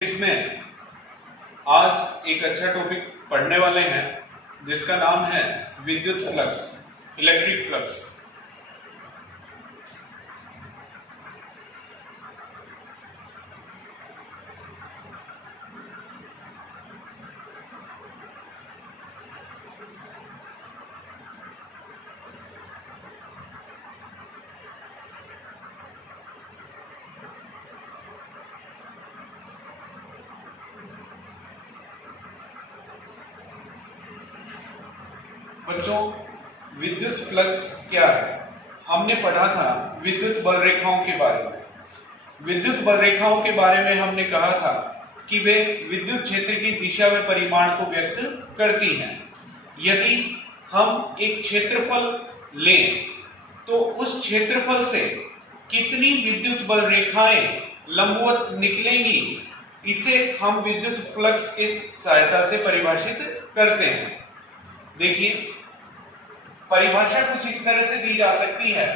इसमें आज एक अच्छा टॉपिक पढ़ने वाले हैं जिसका नाम है विद्युत फ्लक्स, इलेक्ट्रिक फ्लक्स। बच्चों, विद्युत फ्लक्स क्या है? हमने पढ़ा था विद्युत बल रेखाओं के बारे में। विद्युत बल रेखाओं के बारे में हमने कहा था कि वे विद्युत क्षेत्र की दिशा व परिमाण को व्यक्त करती हैं। यदि हम एक क्षेत्रफल लें तो उस क्षेत्रफल से कितनी विद्युत बल रेखाएं लंबवत निकलेंगी, इसे हम विद्युत फ्लक्स की सहायता से परिभाषित करते हैं। देखिए, परिभाषा कुछ इस तरह से दी जा सकती है।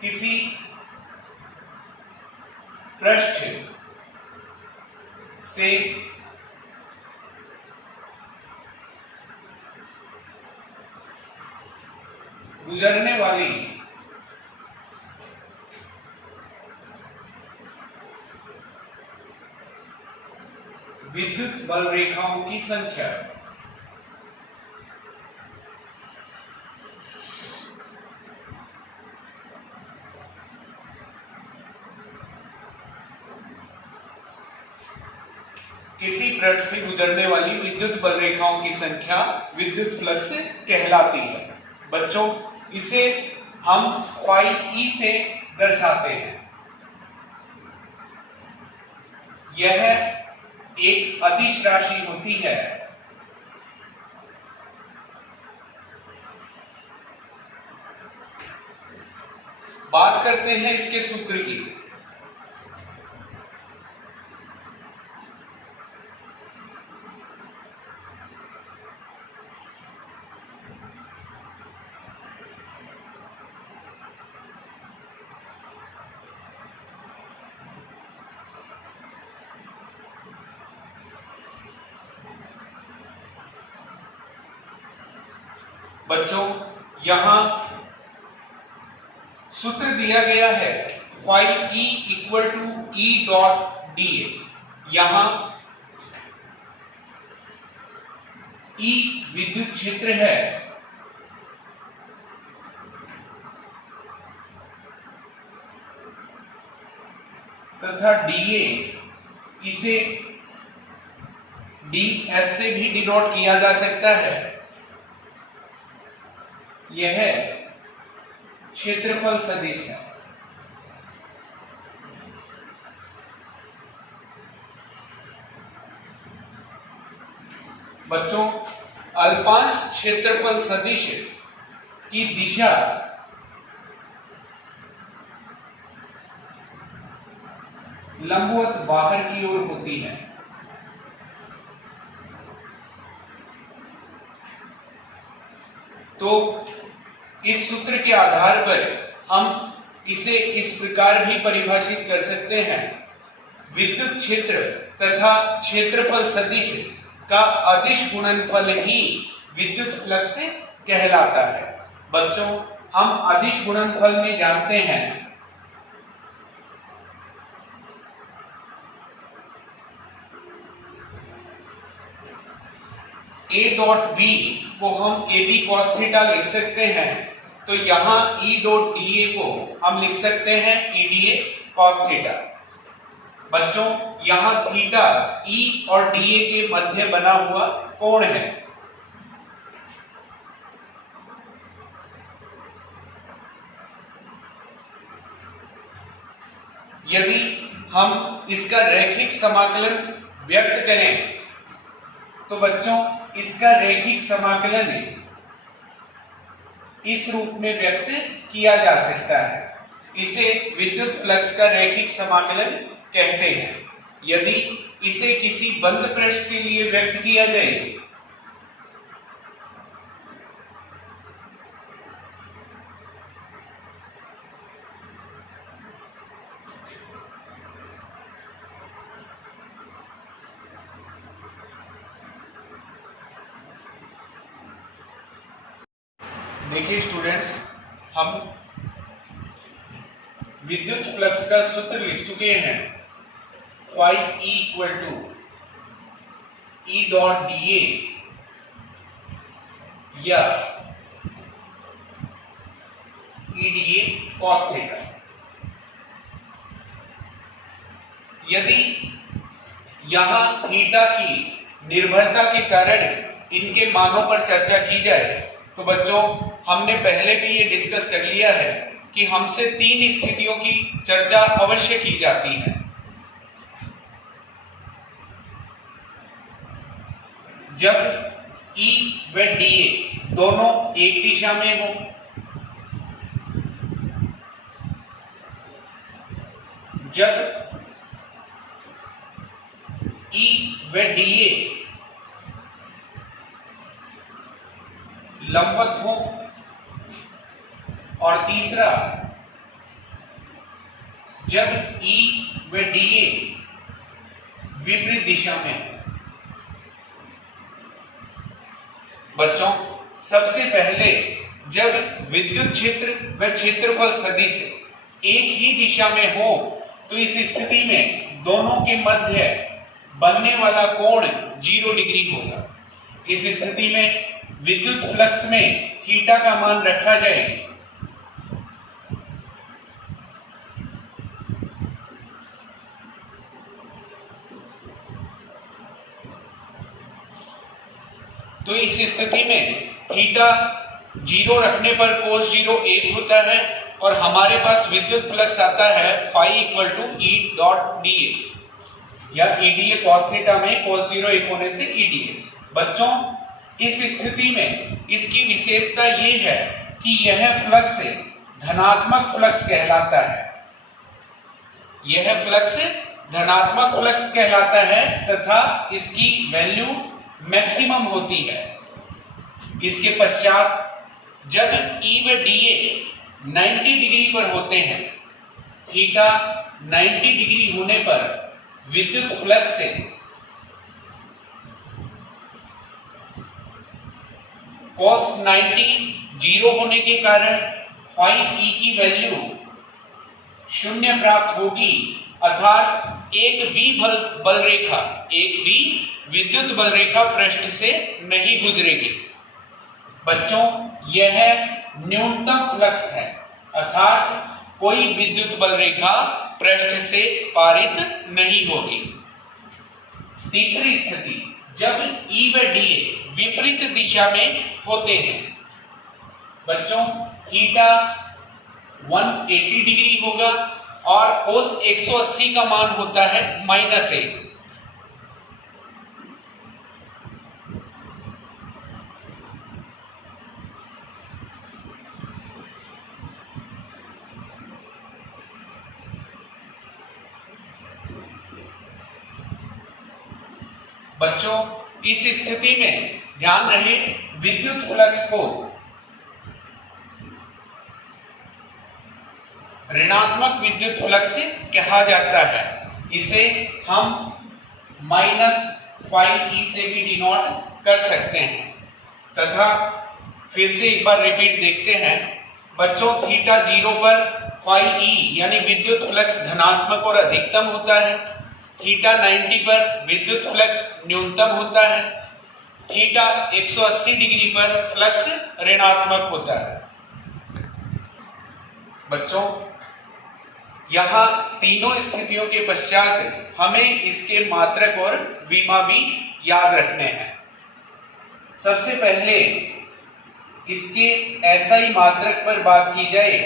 किसी पृष्ठ से गुजरने वाली विद्युत बल रेखाओं की संख्या किसी पृष्ठ से गुजरने वाली विद्युत बल रेखाओं की संख्या विद्युत फ्लक्स कहलाती है। बच्चों, इसे हम फाई ई से दर्शाते हैं। यह एक अदिश राशि होती है बात करते हैं इसके सूत्र की। बच्चों, यहां सूत्र दिया गया है phi E equal to E dot D A. यहां ई विद्युत क्षेत्र है तथा डी ए इसे डी एस से भी डिनोट किया जा सकता है। यह क्षेत्रफल सदिश है। बच्चों, अल्पांश क्षेत्रफल सदिश की दिशा लंबवत बाहर की ओर होती है। तो इस सूत्र के आधार पर हम इसे इस प्रकार भी परिभाषित कर सकते हैं। विद्युत क्षेत्र तथा क्षेत्रफल सदिश का अदिश गुणनफल ही विद्युत फ्लक्स कहलाता है। बच्चों, हम अदिश गुणनफल में जानते हैं ए डॉट बी को हम ए बी कॉस थीटा लिख सकते हैं। तो यहां ई डॉट डी ए को हम लिख सकते हैं E D A cos theta. बच्चों, यहां थीटा ई और डी ए के मध्य बना हुआ कोण है। यदि हम इसका रैखिक समाकलन व्यक्त करें तो बच्चों, इसका रैखिक समाकलन इस रूप में व्यक्त किया जा सकता है। इसे विद्युत फ्लक्स का रैखिक समाकलन कहते हैं। यदि इसे किसी बंद पृष्ठ के लिए व्यक्त किया जाए देखिए स्टूडेंट्स, हम विद्युत फ्लक्स का सूत्र लिख चुके हैं। phi E equal to E dot dA या EDA cos थीटा। यदि यहां थीटा की निर्भरता के कारण इनके मानों पर चर्चा की जाए तो बच्चों, हमने पहले भी ये डिस्कस कर लिया है कि हमसे 3 स्थितियों की चर्चा अवश्य की जाती है। जब E व dA दोनों एक दिशा में हो, जब E व dA लंबवत हो, और तीसरा जब E व dA विपरीत दिशा में हो। बच्चों, सबसे पहले जब विद्युत क्षेत्र व क्षेत्रफल सदिश एक ही दिशा में हो तो इस स्थिति में दोनों के मध्य बनने वाला कोण 0 डिग्री होगा। इस स्थिति में विद्युत फ्लक्स में थीटा का मान रखा जाए तो इस स्थिति में थीटा 0 रखने पर cos 0 1 होता है और हमारे पास विद्युत फ्लक्स आता है phi equal to E dot dA या EDA cos थीटा में cos 0 1 होने से EDA। बच्चों, इस स्थिति में इसकी विशेषता ये है कि यह फ्लक्स धनात्मक फ्लक्स कहलाता है। यह फ्लक्स धनात्मक फ्लक्स कहलाता है तथा इसकी वैल्यू मैक्सिमम होती है। इसके पश्चात जब E व dA 90 डिग्री पर होते हैं, थीटा 90 डिग्री होने पर विद्युत फ्लक्स से cos 90 0 होने के कारण phi E की वैल्यू 0 प्राप्त होगी, अर्थात एक भी बल रेखा, एक भी विद्युत बल रेखा पृष्ठ से नहीं गुजरेगी। बच्चों, यह न्यूनतम फ्लक्स है, अर्थात कोई विद्युत बल रेखा पृष्ठ से पारित नहीं होगी। तीसरी स्थिति, जब E व dA विपरीत दिशा में होते हैं। बच्चों, थीटा 180 डिग्री होगा और cos 180 का मान होता है -1। बच्चों, इस स्थिति में ध्यान रहे विद्युत फ्लक्स को ऋणात्मक विद्युत फ्लक्स कहा जाता है। इसे हम -phi E से भी डिनोट कर सकते हैं तथा फिर से एक बार रिपीट देखते हैं। बच्चों, थीटा 0 पर phi E यानी विद्युत फ्लक्स धनात्मक और अधिकतम होता है। थीटा 90 पर विद्युत फ्लक्स न्यूनतम होता है। थीटा 180 डिग्री पर फ्लक्स ऋणात्मक होता है। बच्चों, यहां तीनों स्थितियों के पश्चात हमें इसके मात्रक और विमा भी याद रखने हैं। सबसे पहले इसके SI मात्रक पर बात की जाए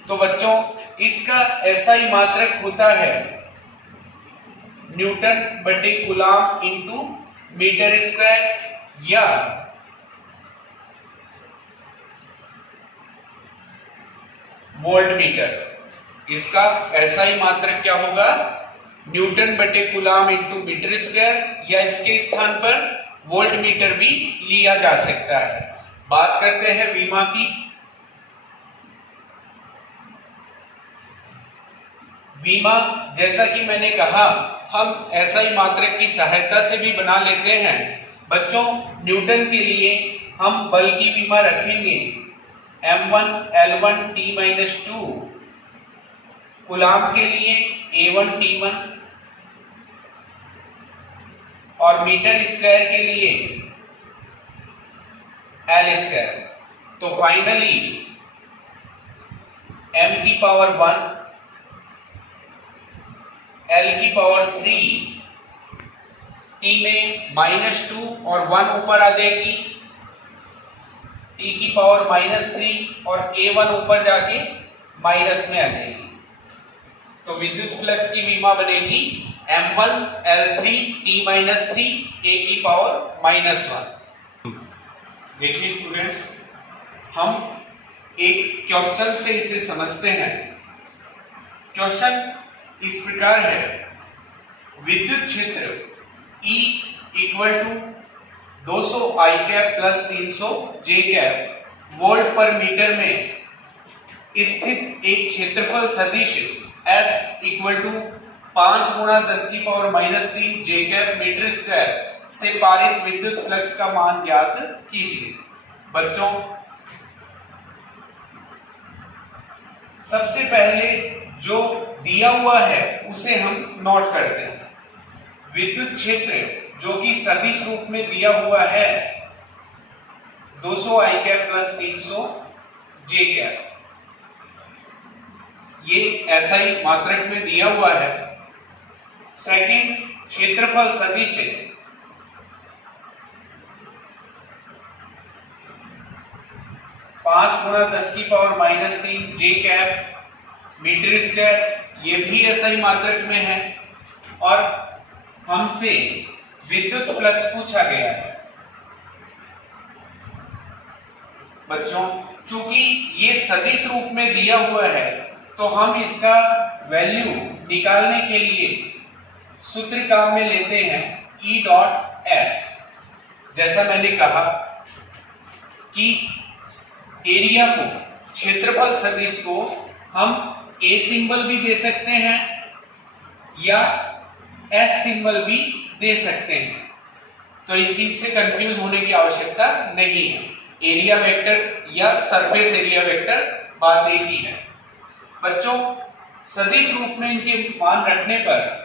तो बच्चों, इसका SI मात्रक होता है न्यूटन बटे कूलाम इंटू मीटर स्क्वायर या वोल्ट मीटर। इसका SI मात्रक क्या होगा? न्यूटन बटे कूलाम इंटू मीटर स्क्वायर या इसके स्थान पर वोल्ट मीटर भी लिया जा सकता है। बात करते हैं विमा की। विमा, जैसा कि मैंने कहा, हम SI मात्रक की सहायता से भी बना लेते हैं। बच्चों, न्यूटन के लिए हम बल की विमा रखेंगे m1 L1 T-2 कूलाम के लिए A1 T1 और मीटर स्क्वायर के लिए L स्क्वायर। तो फाइनली m की पावर 1 L की पावर 3 T में -2 और 1 ऊपर आ जाएगी, T की पावर -3 और A1 ऊपर जाके माइनस में आ जाएगी। तो विद्युत फ्लक्स की विमा बनेगी m1 L3 T-3 A की पावर -1। देखिए स्टूडेंट्स, हम एक क्वेश्चन से इसे समझते हैं। क्वेश्चन इस प्रकार है, विद्युत क्षेत्र E = 200 I cap plus 300 J cap volt पर मीटर में स्थित एक क्षेत्रफल सदिश S = 5 × 10⁻³ J cap metre square से पारित विद्युत फ्लक्स का मान ज्ञात कीजिए। बच्चों, सबसे पहले जो दिया हुआ है उसे हम नोट करते हैं। विद्युत क्षेत्र जो कि सदिश रूप में दिया हुआ है 200 I cap plus 300 J cap, ये SI मात्रक में दिया हुआ है। सेकंड, क्षेत्रफल सदिश 5 × 10⁻³ J कैप मीटर स्क्वायर, ये भी SI मात्रक में है। और हमसे विद्युत फ्लक्स पूछा गया है। बच्चों, चूंकि ये सदिश रूप में दिया हुआ है तो हम इसका वैल्यू निकालने के लिए सूत्र काम में लेते हैं E.S। जैसा मैंने कहा कि एरिया को, क्षेत्रफल सदिश को हम A सिंबल भी दे सकते हैं या S सिंबल भी दे सकते हैं, तो इस चीज से कंफ्यूज होने की आवश्यकता नहीं है। एरिया वेक्टर या सरफेस एरिया वेक्टर बात एक ही है। बच्चों, सदिश रूप में इनके मान रखने पर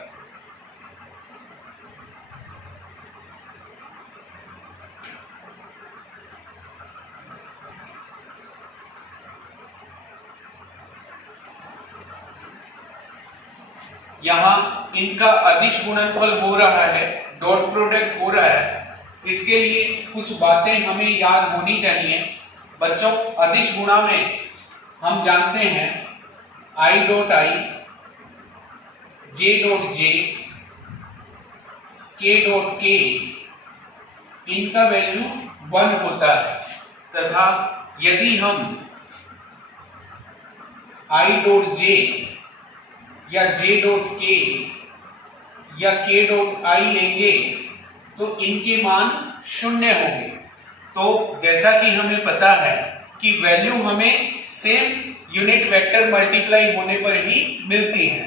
यहां इनका अदिश गुणनफल हो रहा है, डॉट प्रोडक्ट हो रहा है। इसके लिए कुछ बातें हमें याद होनी चाहिए। बच्चों, अदिश गुणा में हम जानते हैं I.I, J.J, K.K, इनका वैल्यू 1 होता है। तथा यदि हम I.J या J.K या K.I लेंगे तो इनके मान 0 होंगे। तो जैसा कि हमें पता है कि वैल्यू हमें सेम यूनिट वेक्टर मल्टीप्लाई होने पर ही मिलती है,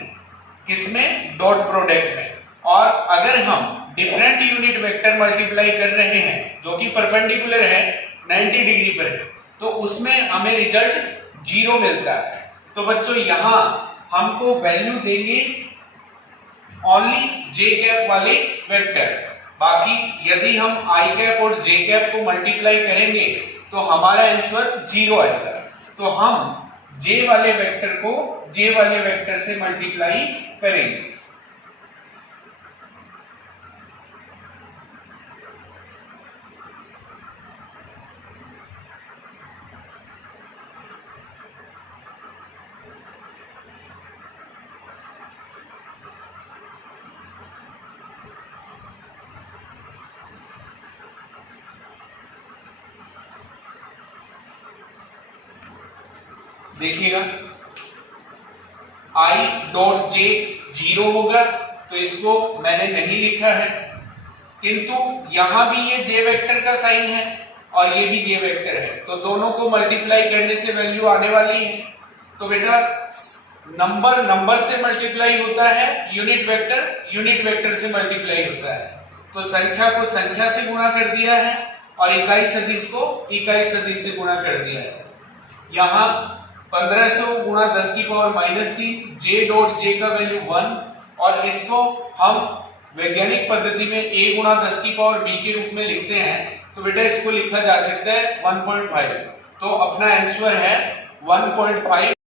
किसमें? डॉट प्रोडक्ट में। और अगर हम डिफरेंट यूनिट वेक्टर मल्टीप्लाई कर रहे हैं जो कि परपेंडिकुलर है, 90 डिग्री पर है, तो उसमें हमें रिजल्ट 0 मिलता है। तो बच्चों, यहां हमको वैल्यू देंगे ओनली J कैप वाले वेक्टर। बाकी यदि हम I कैप और J कैप को मल्टीप्लाई करेंगे तो हमारा आंसर 0 आएगा। तो हम J वाले वेक्टर को J वाले वेक्टर से मल्टीप्लाई करेंगे। देखिएगा, I.J 0 होगा तो इसको मैंने नहीं लिखा है, किंतु यहां भी ये J वेक्टर का साइन है और ये भी J वेक्टर है, तो दोनों को मल्टीप्लाई करने से वैल्यू आने वाली है। तो बेटा, नंबर से मल्टीप्लाई होता है, यूनिट वेक्टर से मल्टीप्लाई होता है। तो संख्या को संख्या से गुणा कर दिया है और इकाई सदिश को इकाई सदिश से गुणा कर दिया है। यहाँ 1500 गुणा 10 की पावर -3, j डॉट j का वैल्यू 1, और इसको हम वैज्ञानिक पद्धति में a गुणा 10 की पावर b के रूप में लिखते हैं, तो बेटा इसको लिखा जा सकता है 1.5। तो अपना आंसर है 1.5।